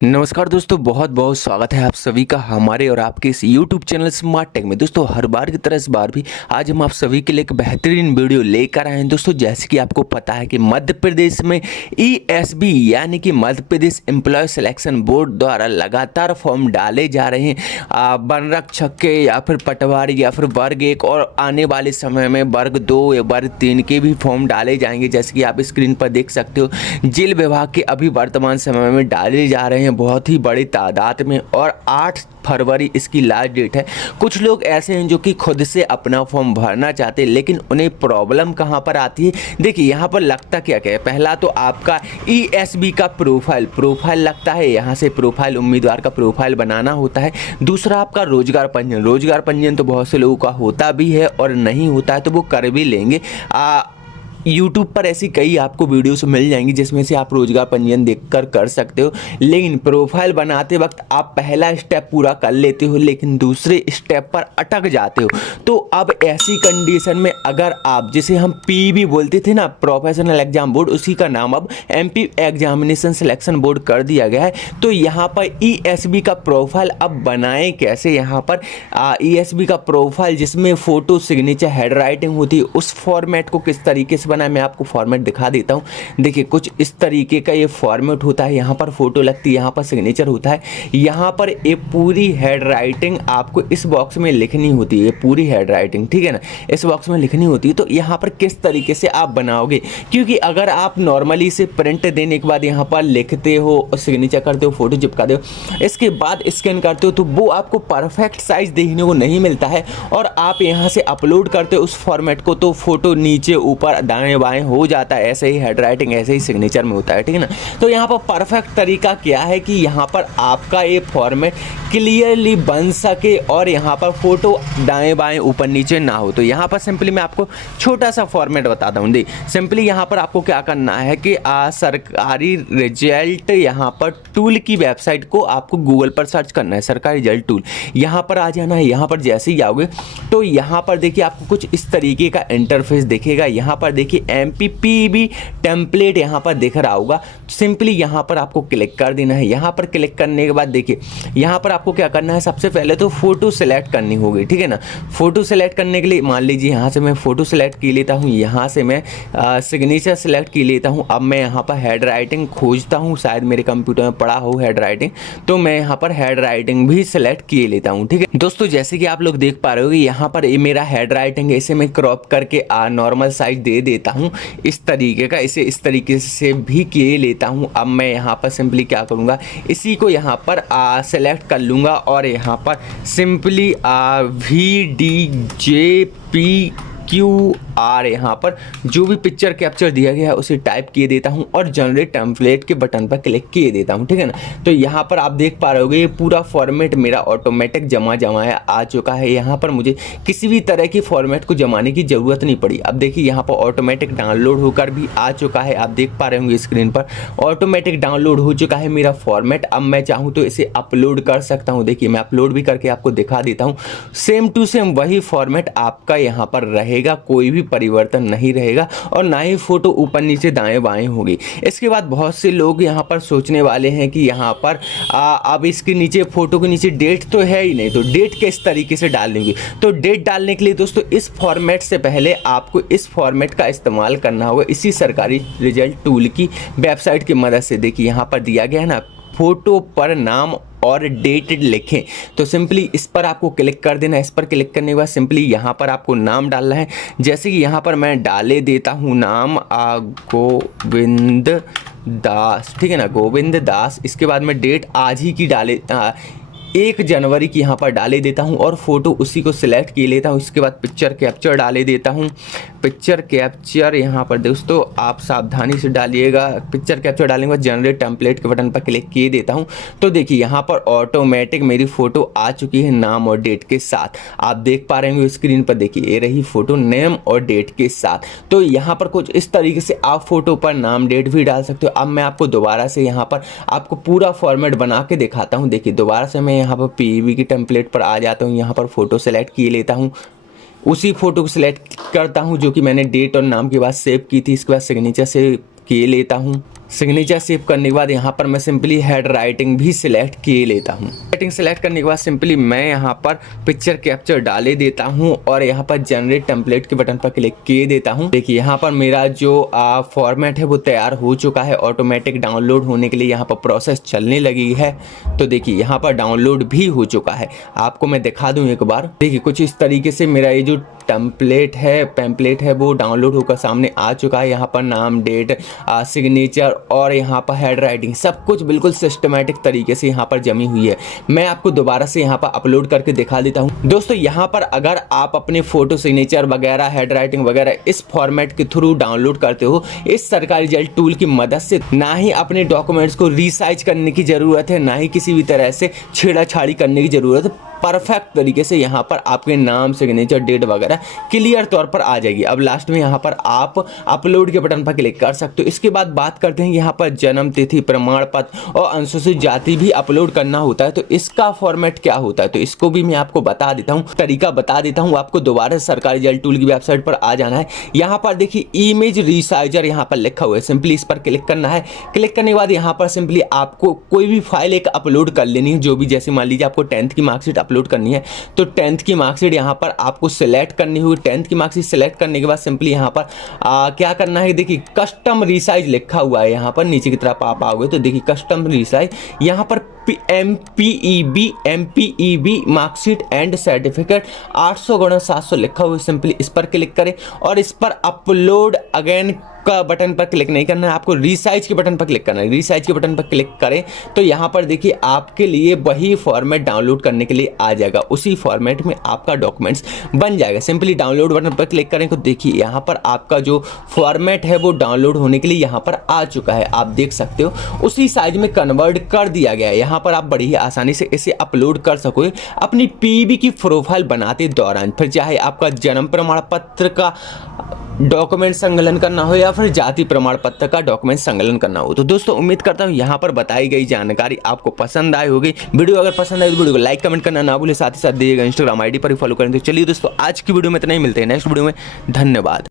नमस्कार दोस्तों, बहुत बहुत स्वागत है आप सभी का हमारे और आपके इस YouTube चैनल स्मार्ट टेक में। दोस्तों हर बार की तरह इस बार भी आज हम आप सभी के लिए एक बेहतरीन वीडियो लेकर आए हैं। दोस्तों जैसे कि आपको पता है कि मध्य प्रदेश में ESB यानी कि Madhya Pradesh employ selection board द्वारा लगातार फॉर्म डाले जा रहे हैं वन रक्षक के या फिर पटवारी या फिर वर्ग 1 और आने वाले समय में वर्ग 2 या वर्ग 3 के भी फॉर्म डाले जाएंगे। जैसे कि आप स्क्रीन पर देख सकते हो, जेल विभाग के अभी वर्तमान समय में डाले जा रहे हैं बहुत ही बड़ी तादाद में और 8 फरवरी इसकी लास्ट डेट है। कुछ लोग ऐसे हैं जो कि खुद से अपना फॉर्म भरना चाहते हैं, लेकिन उन्हें प्रॉब्लम कहां पर आती है। देखिए यहां पर लगता क्या क्या है। पहला तो आपका ESB का प्रोफाइल लगता है। यहां से प्रोफाइल उम्मीदवार का प्रोफाइल बनाना होता है। दूसरा आपका रोजगार पंजीयन तो बहुत से लोगों का होता भी है और नहीं होता है तो वो कर भी लेंगे। यूट्यूब पर ऐसी कई आपको वीडियोस मिल जाएंगी जिसमें से आप रोजगार पंजीयन देखकर कर सकते हो, लेकिन प्रोफाइल बनाते वक्त आप पहला स्टेप पूरा कर लेते हो लेकिन दूसरे स्टेप पर अटक जाते हो। तो अब ऐसी कंडीशन में अगर आप, जिसे हम PEB बोलते थे ना, प्रोफेशनल एग्जाम बोर्ड, उसी का नाम अब MP एग्जामिनेशन सिलेक्शन बोर्ड कर दिया गया है। तो यहाँ पर ESB का प्रोफाइल अब बनाएं कैसे। यहाँ पर ESB का प्रोफाइल जिसमें फोटो, सिग्नेचर, हैंड राइटिंग होती है, उस फॉर्मेट को किस तरीके से बना है मैं आपको फॉर्मेट दिखा देता हूं। देखिए कुछ इस तरीके का ये फॉर्मेट होता है। यहाँ पर फोटो लगती है, यहाँ पर सिग्नेचर होता है, यहाँ पर ये पूरी हेड राइटिंग आपको इस बॉक्स में लिखनी होती है। पूरी हेड राइटिंग, ठीक है ना, इस बॉक्स में लिखनी होती है। तो यहाँ पर किस तरीके से आप बनाओगे, क्योंकि अगर आप नॉर्मली से प्रिंट देने के बाद यहाँ पर लिखते हो, सिग्नेचर करते हो, फोटो चिपकाते हो, इसके बाद स्कैन करते हो, तो वो आपको परफेक्ट साइज देखने को नहीं मिलता है। और आप यहाँ से अपलोड करते हो उस फॉर्मेट को, तो फोटो नीचे ऊपर दाएं बाएं हो जाता है। ऐसे ही हैंड राइटिंग, ऐसे ही सिग्नेचर में होता है, ठीक है ना। तो यहाँ पर परफेक्ट तरीका क्या है कि यहाँ पर आपका ये फॉर्मेट क्लियरली बन सके और यहाँ पर फोटो दाएं बाएं ऊपर नीचे ना हो। तो यहाँ पर सिंपली मैं आपको छोटा सा फॉर्मेट बताता हूँ। सिंपली यहाँ पर आपको क्या करना है कि सरकारी रिजल्ट यहाँ पर टूल की वेबसाइट को आपको गूगल पर सर्च करना है, सरकारी रिजल्ट टूल। यहाँ पर आ जाना है। यहाँ पर जैसे ही आओगे तो यहाँ पर देखिए आपको कुछ इस तरीके का इंटरफेस दिखेगा। यहाँ पर देखिए MPPB टेम्पलेट यहाँ पर दिख रहा होगा। सिंपली यहाँ पर आपको क्लिक कर देना है। यहाँ पर क्लिक करने के बाद देखिए यहाँ पर आपको क्या करना है, सबसे पहले तो फोटो सेलेक्ट करनी होगी, ठीक है ना। फोटो सेलेक्ट करने के लिए मान लीजिए यहाँ से मैं फोटो सेलेक्ट की लेता हूँ, यहाँ से मैं सिग्नेचर सेलेक्ट की लेता हूँ। अब मैं यहाँ पर हैंड राइटिंग खोजता हूँ, शायद मेरे कंप्यूटर में पड़ा हो हैंड राइटिंग, तो मैं यहाँ पर हैंड राइटिंग भी सेलेक्ट किए लेता हूँ, ठीक है दोस्तों। जैसे कि आप लोग देख पा रहे हो कि यहाँ पर ये मेरा हैंड राइटिंग है, इसे मैं क्रॉप करके नॉर्मल साइज दे देता हूँ इस तरीके का। इसे इस तरीके से भी किए लेता हूँ। अब मैं यहाँ पर सिंपली क्या करूँगा, इसी को यहाँ पर सेलेक्ट कर लूँगा और यहाँ पर सिंपली VDJPQR यहाँ पर जो भी पिक्चर कैप्चर दिया गया है उसे टाइप किए देता हूँ और जनरेट टेम्पलेट के बटन पर क्लिक किए देता हूँ, ठीक है ना। तो यहाँ पर आप देख पा रहे होगे ये पूरा फॉर्मेट मेरा ऑटोमेटिक जमाया आ चुका है। यहाँ पर मुझे किसी भी तरह की फॉर्मेट को जमाने की ज़रूरत नहीं पड़ी। अब देखिए यहाँ पर ऑटोमेटिक डाउनलोड होकर भी आ चुका है। आप देख पा रहे होंगे स्क्रीन पर ऑटोमेटिक डाउनलोड हो चुका है मेरा फॉर्मेट। अब मैं चाहूँ तो इसे अपलोड कर सकता हूँ। देखिए मैं अपलोड भी करके आपको दिखा देता हूँ। सेम टू सेम वही फॉर्मेट आपका यहाँ पर रहेगा, कोई भी परिवर्तन नहीं रहेगा और ना ही फोटो ऊपर नीचे दाएं बाएं होगी। इसके बाद बहुत से लोग यहाँ पर सोचने वाले हैं कि यहाँ पर अब इसके नीचे, फोटो के नीचे डेट तो है ही नहीं, तो डेट किस तरीके से डालेंगे। तो डेट डालने के लिए दोस्तों इस फॉर्मेट से पहले आपको इस फॉर्मेट का इस्तेमाल करना होगा, इसी सरकारी रिजल्ट टूल की वेबसाइट की मदद से। देखिए यहाँ पर दिया गया है ना, फोटो पर नाम और डेट लिखें, तो सिंपली इस पर आपको क्लिक कर देना। इस पर क्लिक करने के बाद सिंपली यहाँ पर आपको नाम डालना है। जैसे कि यहाँ पर मैं डाले देता हूँ नाम गोविंद दास, ठीक है ना, गोविंद दास। इसके बाद मैं डेट आज ही की डाले 1 जनवरी की यहाँ पर डाले देता हूँ और फोटो उसी को सिलेक्ट किए लेता हूँ। इसके बाद पिक्चर कैप्चर डाले देता हूँ। पिक्चर कैप्चर यहाँ पर दोस्तों आप सावधानी से डालिएगा। पिक्चर कैप्चर डालने के बाद जनरेट टेम्पलेट के बटन पर क्लिक किए देता हूँ। तो देखिए यहाँ पर ऑटोमेटिक मेरी फोटो आ चुकी है नाम और डेट के साथ। आप देख पा रहे होंगे स्क्रीन पर, देखिए ये रही फोटो नेम और डेट के साथ। तो यहाँ पर कुछ इस तरीके से आप फोटो पर नाम डेट भी डाल सकते हो। अब मैं आपको दोबारा से यहाँ पर आपको पूरा फॉर्मेट बना के दिखाता हूँ। देखिए दोबारा से मैं यहाँ पर PEB की टेम्पलेट पर आ जाता हूँ। यहाँ पर फोटो सेलेक्ट किए लेता हूँ, उसी फोटो को सिलेक्ट करता हूँ जो कि मैंने डेट और नाम के बाद सेव की थी। इसके बाद सिग्नेचर से किए लेता हूँ। सिग्नेचर सेव करने के बाद यहाँ पर मैं सिंपली हेड राइटिंग भी सिलेक्ट किए लेता हूँ। राइटिंग सिलेक्ट करने के बाद सिंपली मैं यहाँ पर पिक्चर कैप्चर डाले देता हूँ और यहाँ पर जनरेट टेम्पलेट के बटन पर क्लिक किए देता हूँ। देखिए यहाँ पर मेरा जो फॉर्मेट है वो तैयार हो चुका है। ऑटोमेटिक डाउनलोड होने के लिए यहाँ पर प्रोसेस चलने लगी है। तो देखिए यहाँ पर डाउनलोड भी हो चुका है। आपको मैं दिखा दूँ एक बार। देखिए कुछ इस तरीके से मेरा ये जो पैम्पलेट है वो डाउनलोड होकर सामने आ चुका है। यहाँ पर नाम, डेट, सिग्नेचर और यहाँ पर हेड राइटिंग सब कुछ बिल्कुल सिस्टमेटिक तरीके से यहाँ पर जमी हुई है। मैं आपको दोबारा से यहाँ पर अपलोड करके दिखा देता हूँ। दोस्तों यहाँ पर अगर आप अपने फोटो, सिग्नेचर वगैरह, हेड राइटिंग वगैरह इस फॉर्मेट के थ्रू डाउनलोड करते हो इस सरकारी जेल टूल की मदद से, ना ही अपने डॉक्यूमेंट्स को रीसाइज करने की जरूरत है, ना ही किसी भी तरह से छेड़ाछाड़ी करने की जरूरत है। परफेक्ट तरीके से यहाँ पर आपके नाम, सिग्नेचर, डेट वगैरह क्लियर तौर पर आ जाएगी। अब लास्ट में यहाँ पर आप अपलोड के बटन पर क्लिक कर सकते हो। इसके बाद बात करते हैं यहाँ पर जन्म तिथि, प्रमाण पत्र और अनुसूचित जाति भी अपलोड करना होता है। तो इसका फॉर्मेट क्या होता है तो इसको भी मैं आपको बता देता हूँ, तरीका बता देता हूँ। आपको दोबारा सरकारी जेल टूल की वेबसाइट पर आ जाना है। यहाँ पर देखिए इमेज रिसाइजर यहाँ पर लिखा हुआ है, सिंपली इस पर क्लिक करना है। क्लिक करने के बाद यहाँ पर सिंपली आपको कोई भी फाइल एक अपलोड कर लेनी है, जो भी, जैसे मान लीजिए आपको 10th की मार्कशीट अपलोड करनी है तो 10th की मार्कशीट यहाँ पर आपको सिलेक्ट करनी होगी। 10th की मार्कशीट सिलेक्ट करने के बाद सिंपली यहाँ पर क्या करना है, देखिए कस्टम रिसाइज लिखा हुआ है। यहाँ पर नीचे की तरफ आप आओगे तो देखिए कस्टम रिसाइज, यहाँ पर MPEB marksheet and certificate 800x700 लिखा हुआ है। सिंपली इस पर क्लिक करें और इस पर अपलोड अगेन का बटन पर क्लिक नहीं करना है, आपको रीसाइज के बटन पर क्लिक करना है। रीसाइज के बटन पर क्लिक करें तो यहाँ पर देखिए आपके लिए वही फॉर्मेट डाउनलोड करने के लिए आ जाएगा। उसी फॉर्मेट में आपका डॉक्यूमेंट्स बन जाएगा। सिंपली डाउनलोड बटन पर क्लिक करें तो देखिए यहाँ पर आपका जो फॉर्मेट है वो डाउनलोड होने के लिए यहाँ पर आ चुका है। आप देख सकते हो उसी साइज में कन्वर्ट कर दिया गया है। यहाँ पर आप बड़ी ही आसानी से इसे अपलोड कर सकोगे अपनी पीबी की प्रोफाइल बनाते दौरान। फिर चाहे आपका जन्म प्रमाण पत्र का डॉक्यूमेंट संकलन करना हो या फिर जाति प्रमाण पत्र का डॉक्यूमेंट संकलन करना हो। तो दोस्तों उम्मीद करता हूँ यहाँ पर बताई गई जानकारी आपको पसंद आई होगी। वीडियो अगर पसंद आई तो वीडियो को लाइक कमेंट करना ना भूले, साथ ही साथ दिएगा इंस्टाग्राम आईडी पर ही फॉलो करें। तो चलिए दोस्तों आज की वीडियो में इतना ही, मिलते हैं नेक्स्ट वीडियो में। धन्यवाद।